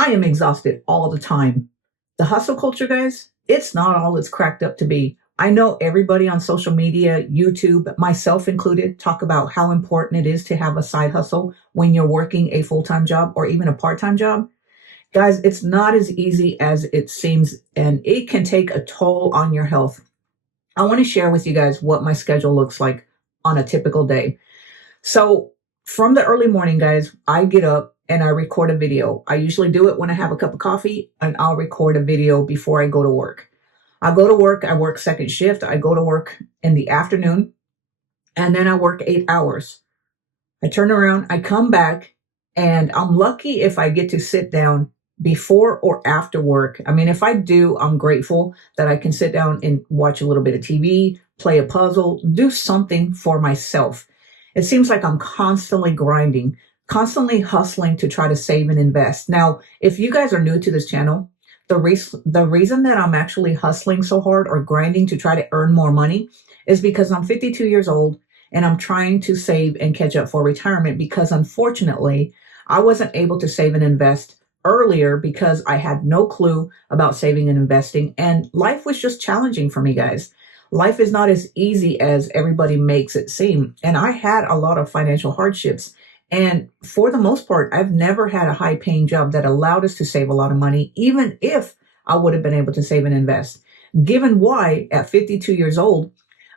I am exhausted all the time. The hustle culture, guys, it's not all it's cracked up to be. I know everybody on social media, YouTube, myself included, talk about how important it is to have a side hustle when you're working a full-time job or even a part-time job. Guys, it's not as easy as it seems, and it can take a toll on your health. I want to share with you guys what my schedule looks like on a typical day. So from the early morning, guys, I get up and I record a video. I usually do it when I have a cup of coffee, and I'll record a video before I go to work. I go to work, I work second shift. I go to work in the afternoon, and then I work 8 hours. I turn around, I come back, and I'm lucky if I get to sit down before or after work. I mean, if I do, I'm grateful that I can sit down and watch a little bit of TV, play a puzzle, do something for myself. It seems like I'm constantly grinding, constantly hustling to try to save and invest. Now, if you guys are new to this channel, the reason that I'm actually hustling so hard or grinding to try to earn more money is because I'm 52 years old and I'm trying to save and catch up for retirement, because unfortunately, I wasn't able to save and invest earlier because I had no clue about saving and investing, and life was just challenging for me, guys. Life is not as easy as everybody makes it seem, and I had a lot of financial hardships. And for the most part, I've never had a high paying job that allowed us to save a lot of money, even if I would have been able to save and invest. Given why at 52 years old,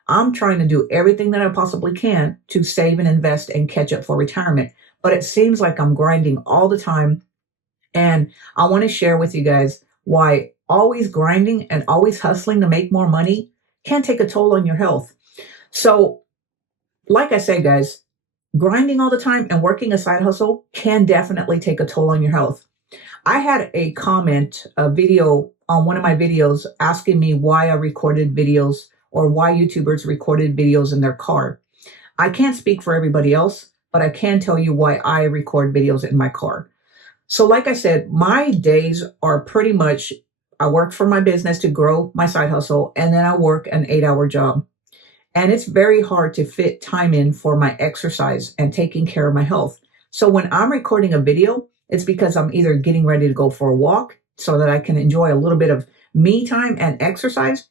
I'm trying to do everything that I possibly can to save and invest and catch up for retirement. But it seems like I'm grinding all the time. And I want to share with you guys why always grinding and always hustling to make more money can take a toll on your health. So, like I said, guys, grinding all the time and working a side hustle can definitely take a toll on your health. I had a comment, a video on one of my videos asking me why I recorded videos or why YouTubers recorded videos in their car. I can't speak for everybody else, but I can tell you why I record videos in my car. So like I said, my days are pretty much, I work for my business to grow my side hustle, and then I work an 8-hour job. And it's very hard to fit time in for my exercise and taking care of my health. So when I'm recording a video, it's because I'm either getting ready to go for a walk so that I can enjoy a little bit of me time and exercise,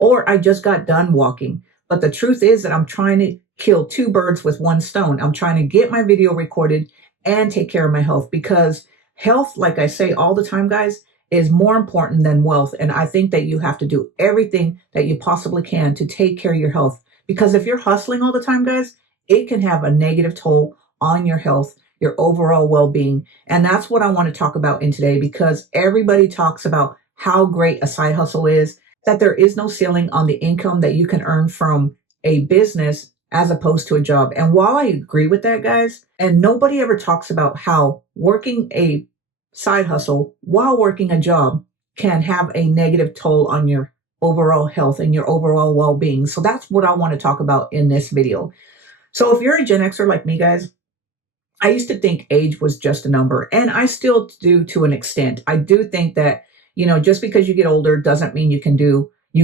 or I just got done walking. But the truth is that I'm trying to kill two birds with one stone. I'm trying to get my video recorded and take care of my health, because health, like I say all the time, guys, is more important than wealth. And I think that you have to do everything that you possibly can to take care of your health. Because if you're hustling all the time, guys, it can have a negative toll on your health, your overall well-being. And that's what I want to talk about in today, because everybody talks about how great a side hustle is, that there is no ceiling on the income that you can earn from a business as opposed to a job. And while I agree with that, guys, and nobody ever talks about how working a side hustle while working a job can have a negative toll on your overall health and your overall well-being. So that's what I want to talk about in this video. So if you're a Gen Xer like me, guys, I used to think age was just a number, and I still do to an extent. I do think that, just because you get older doesn't mean you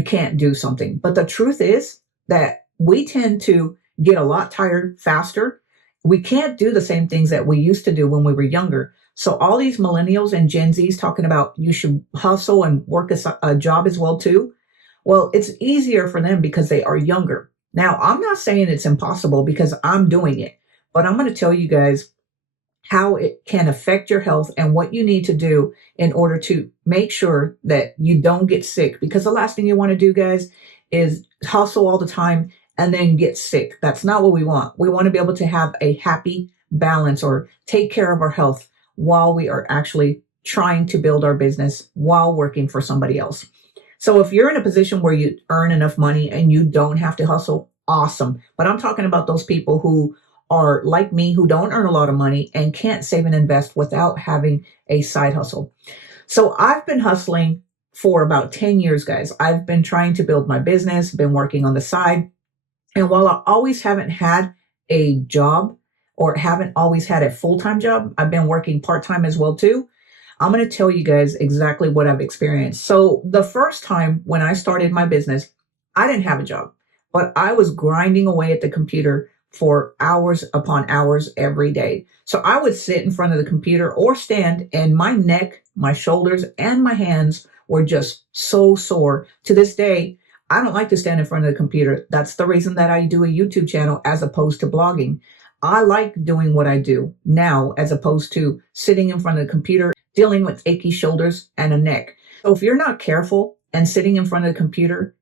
can't do something. But the truth is that we tend to get a lot tired faster. We can't do the same things that we used to do when we were younger. So all these millennials and Gen Zs talking about you should hustle and work a job as well too. Well, it's easier for them because they are younger. Now, I'm not saying it's impossible because I'm doing it, but I'm going to tell you guys how it can affect your health and what you need to do in order to make sure that you don't get sick. Because the last thing you want to do, guys, is hustle all the time and then get sick. That's not what we want. We want to be able to have a happy balance or take care of our health while we are actually trying to build our business while working for somebody else. So if you're in a position where you earn enough money and you don't have to hustle, awesome. But I'm talking about those people who are like me, who don't earn a lot of money and can't save and invest without having a side hustle. So I've been hustling for about 10 years, guys. I've been trying to build my business, been working on the side. And while I always haven't had a job or haven't always had a full-time job, I've been working part-time as well too. I'm going to tell you guys exactly what I've experienced. So the first time when I started my business, I didn't have a job, but I was grinding away at the computer for hours upon hours every day. So I would sit in front of the computer or stand, and my neck, my shoulders, and my hands were just so sore. To this day, I don't like to stand in front of the computer. That's the reason that I do a YouTube channel as opposed to blogging. I like doing what I do now as opposed to sitting in front of the computer dealing with achy shoulders and a neck. So if you're not careful and sitting in front of the computer,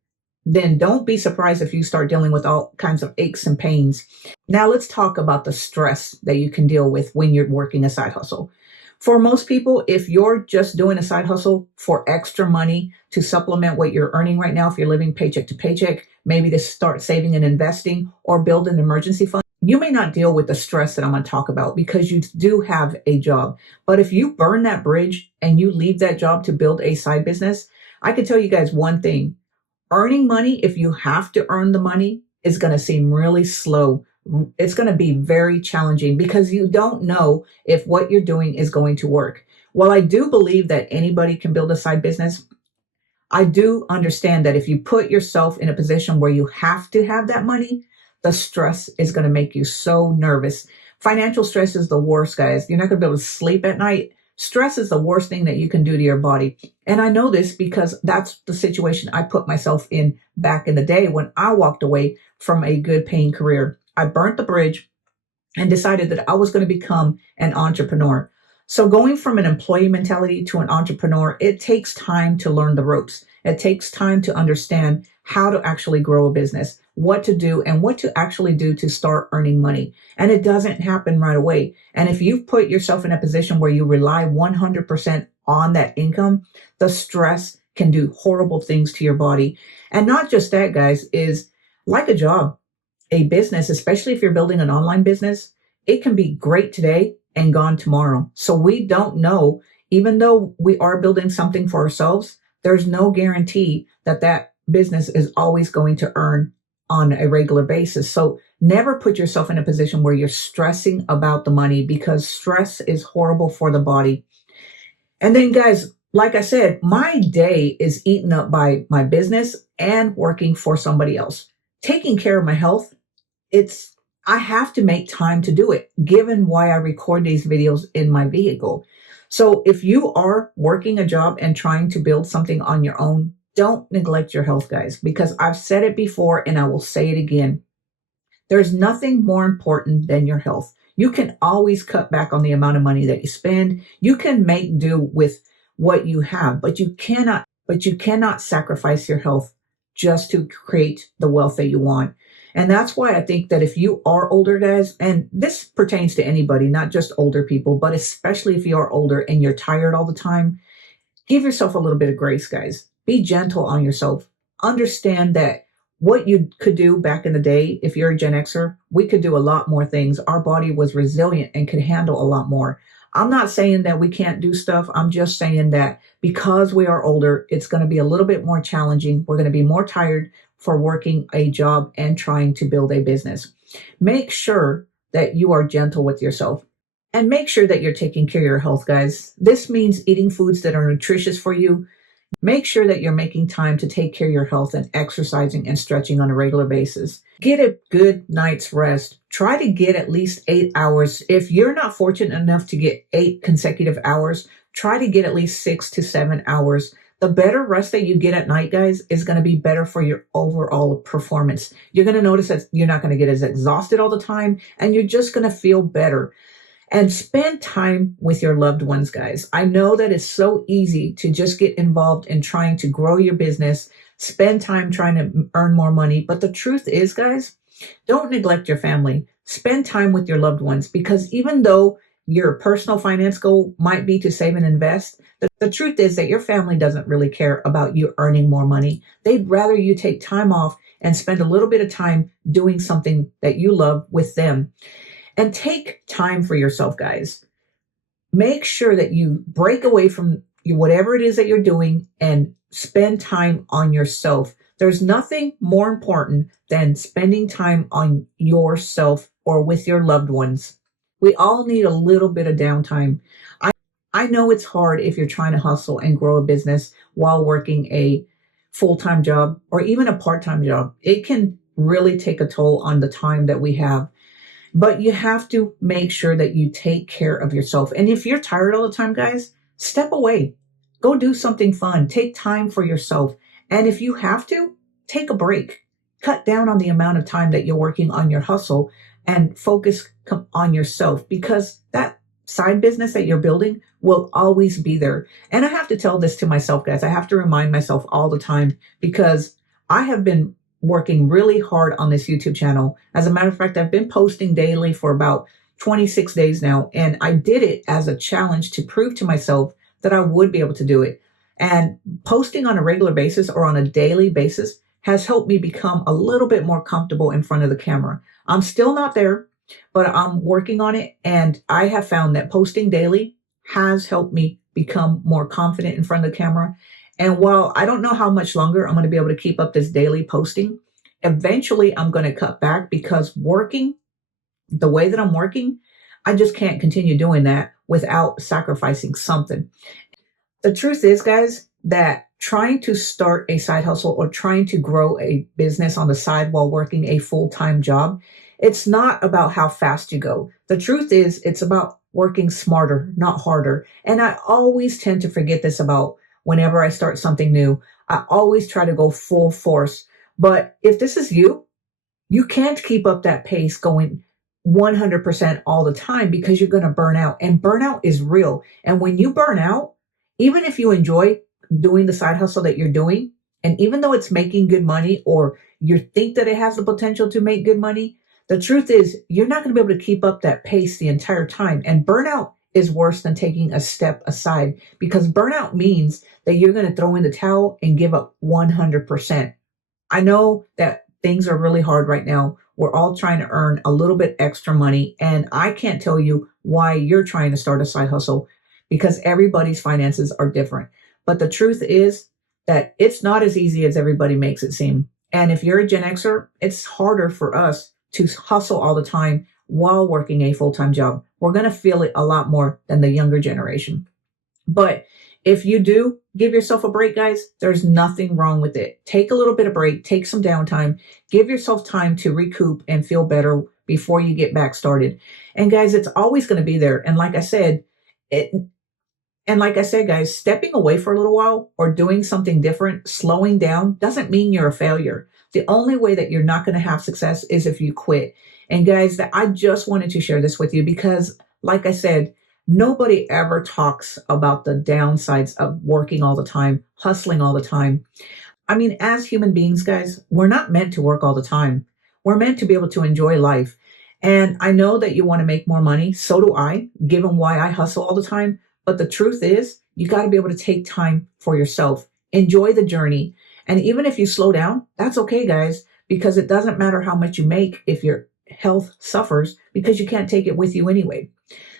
then don't be surprised if you start dealing with all kinds of aches and pains. Now let's talk about the stress that you can deal with when you're working a side hustle. For most people, if you're just doing a side hustle for extra money to supplement what you're earning right now, if you're living paycheck to paycheck, maybe to start saving and investing or build an emergency fund, you may not deal with the stress that I'm going to talk about because you do have a job. But if you burn that bridge and you leave that job to build a side business, I can tell you guys one thing. Earning money, if you have to earn the money, is going to seem really slow. It's going to be very challenging because you don't know if what you're doing is going to work. While I do believe that anybody can build a side business, I do understand that if you put yourself in a position where you have to have that money, the stress is going to make you so nervous. Financial stress is the worst, guys. You're not going to be able to sleep at night. Stress is the worst thing that you can do to your body. And I know this because that's the situation I put myself in back in the day when I walked away from a good paying career. I burnt the bridge and decided that I was going to become an entrepreneur. So going from an employee mentality to an entrepreneur, it takes time to learn the ropes. It takes time to understand how to actually grow a business, what to do, and what to actually do to start earning money. And it doesn't happen right away. And if you've put yourself in a position where you rely 100% on that income, the stress can do horrible things to your body. And not just that, guys, is like a job, a business, especially if you're building an online business, it can be great today and gone tomorrow. So we don't know, even though we are building something for ourselves, there's no guarantee that that business is always going to earn on a regular basis. So never put yourself in a position where you're stressing about the money because stress is horrible for the body. And then guys, like I said, my day is eaten up by my business and working for somebody else. Taking care of my health, I have to make time to do it, given why I record these videos in my vehicle. So if you are working a job and trying to build something on your own, don't neglect your health, guys, because I've said it before and I will say it again. There's nothing more important than your health. You can always cut back on the amount of money that you spend. You can make do with what you have, but you cannot sacrifice your health just to create the wealth that you want. And that's why I think that if you are older, guys, and this pertains to anybody, not just older people, but especially if you are older and you're tired all the time, give yourself a little bit of grace, guys. Be gentle on yourself. Understand that what you could do back in the day, if you're a Gen Xer, we could do a lot more things. Our body was resilient and could handle a lot more. I'm not saying that we can't do stuff. I'm just saying that because we are older, it's going to be a little bit more challenging. We're going to be more tired for working a job and trying to build a business. Make sure that you are gentle with yourself and make sure that you're taking care of your health, guys. This means eating foods that are nutritious for you. Make sure that you're making time to take care of your health and exercising and stretching on a regular basis. Get a good night's rest. Try to get at least 8 hours. If you're not fortunate enough to get 8 consecutive hours, try to get at least 6 to 7 hours. The better rest that you get at night, guys, is going to be better for your overall performance. You're going to notice that you're not going to get as exhausted all the time, and you're just going to feel better. And spend time with your loved ones, guys. I know that it's so easy to just get involved in trying to grow your business, spend time trying to earn more money. But the truth is, guys, don't neglect your family. Spend time with your loved ones, because even though your personal finance goal might be to save and invest, the truth is that your family doesn't really care about you earning more money. They'd rather you take time off and spend a little bit of time doing something that you love with them. And take time for yourself, guys. Make sure that you break away from whatever it is that you're doing and spend time on yourself. There's nothing more important than spending time on yourself or with your loved ones. We all need a little bit of downtime. I know it's hard if you're trying to hustle and grow a business while working a full-time job or even a part-time job. It can really take a toll on the time that we have. But you have to make sure that you take care of yourself. And if you're tired all the time, guys, step away. Go do something fun. Take time for yourself. And if you have to, take a break. Cut down on the amount of time that you're working on your hustle and focus on yourself, because that side business that you're building will always be there. And I have to tell this to myself, guys. I have to remind myself all the time, because I have been working really hard on this YouTube channel. As a matter of fact, I've been posting daily for about 26 days now, and I did it as a challenge to prove to myself that I would be able to do it. And posting on a regular basis or on a daily basis has helped me become a little bit more comfortable in front of the camera. I'm still not there, but I'm working on it. And I have found that posting daily has helped me become more confident in front of the camera. And while I don't know how much longer I'm going to be able to keep up this daily posting, eventually I'm going to cut back, because working the way that I'm working, I just can't continue doing that without sacrificing something. The truth is, guys, that trying to start a side hustle or trying to grow a business on the side while working a full-time job, it's not about how fast you go. The truth is, it's about working smarter, not harder. And I always tend to forget this about whenever I start something new. I always try to go full force. But if this is you, you can't keep up that pace going 100% all the time, because you're going to burn out. And burnout is real. And when you burn out, even if you enjoy doing the side hustle that you're doing, and even though it's making good money, or you think that it has the potential to make good money, the truth is you're not going to be able to keep up that pace the entire time. And burnout is worse than taking a step aside, because burnout means that you're going to throw in the towel and give up 100%. I know that things are really hard right now. We're all trying to earn a little bit extra money. And I can't tell you why you're trying to start a side hustle, because everybody's finances are different. But the truth is that it's not as easy as everybody makes it seem. And if you're a Gen Xer, it's harder for us to hustle all the time while working a full-time job. We're going to feel it a lot more than the younger generation. But if you do give yourself a break, guys, there's nothing wrong with it. Take a little bit of break, take some downtime, give yourself time to recoup and feel better before you get back started. And guys, it's always going to be there. And like I said, guys, stepping away for a little while or doing something different, slowing down, doesn't mean you're a failure. The only way that you're not going to have success is if you quit. And guys, I just wanted to share this with you, because like I said, nobody ever talks about the downsides of working all the time, hustling all the time. I mean, as human beings, guys, we're not meant to work all the time. We're meant to be able to enjoy life. And I know that you want to make more money. So do I, given why I hustle all the time. But the truth is, you got to be able to take time for yourself. Enjoy the journey. And even if you slow down, that's okay, guys, because it doesn't matter how much you make if your health suffers, because you can't take it with you anyway.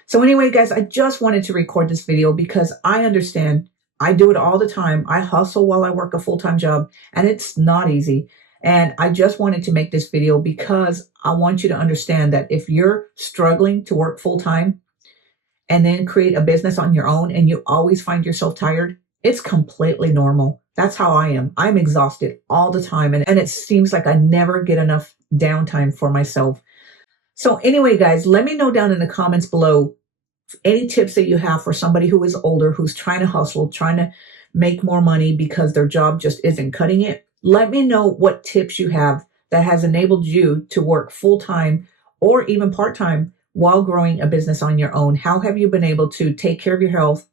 So anyway, guys, I just wanted to record this video because I understand. I do it all the time. I hustle while I work a full-time job, and it's not easy. And I just wanted to make this video because I want you to understand that if you're struggling to work full-time and then create a business on your own and you always find yourself tired, it's completely normal. That's how I am. I'm exhausted all the time. And it seems like I never get enough downtime for myself. So anyway, guys, let me know down in the comments below any tips that you have for somebody who is older, who's trying to hustle, trying to make more money because their job just isn't cutting it. Let me know what tips you have that has enabled you to work full-time or even part-time while growing a business on your own. How have you been able to take care of your health,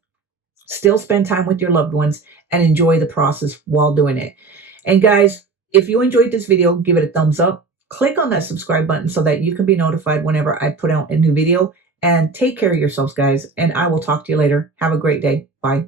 still spend time with your loved ones, and enjoy the process while doing it? And guys, if you enjoyed this video, give it a thumbs up. Click on that subscribe button so that you can be notified whenever I put out a new video. And take care of yourselves, guys. And I will talk to you later. Have a great day. Bye.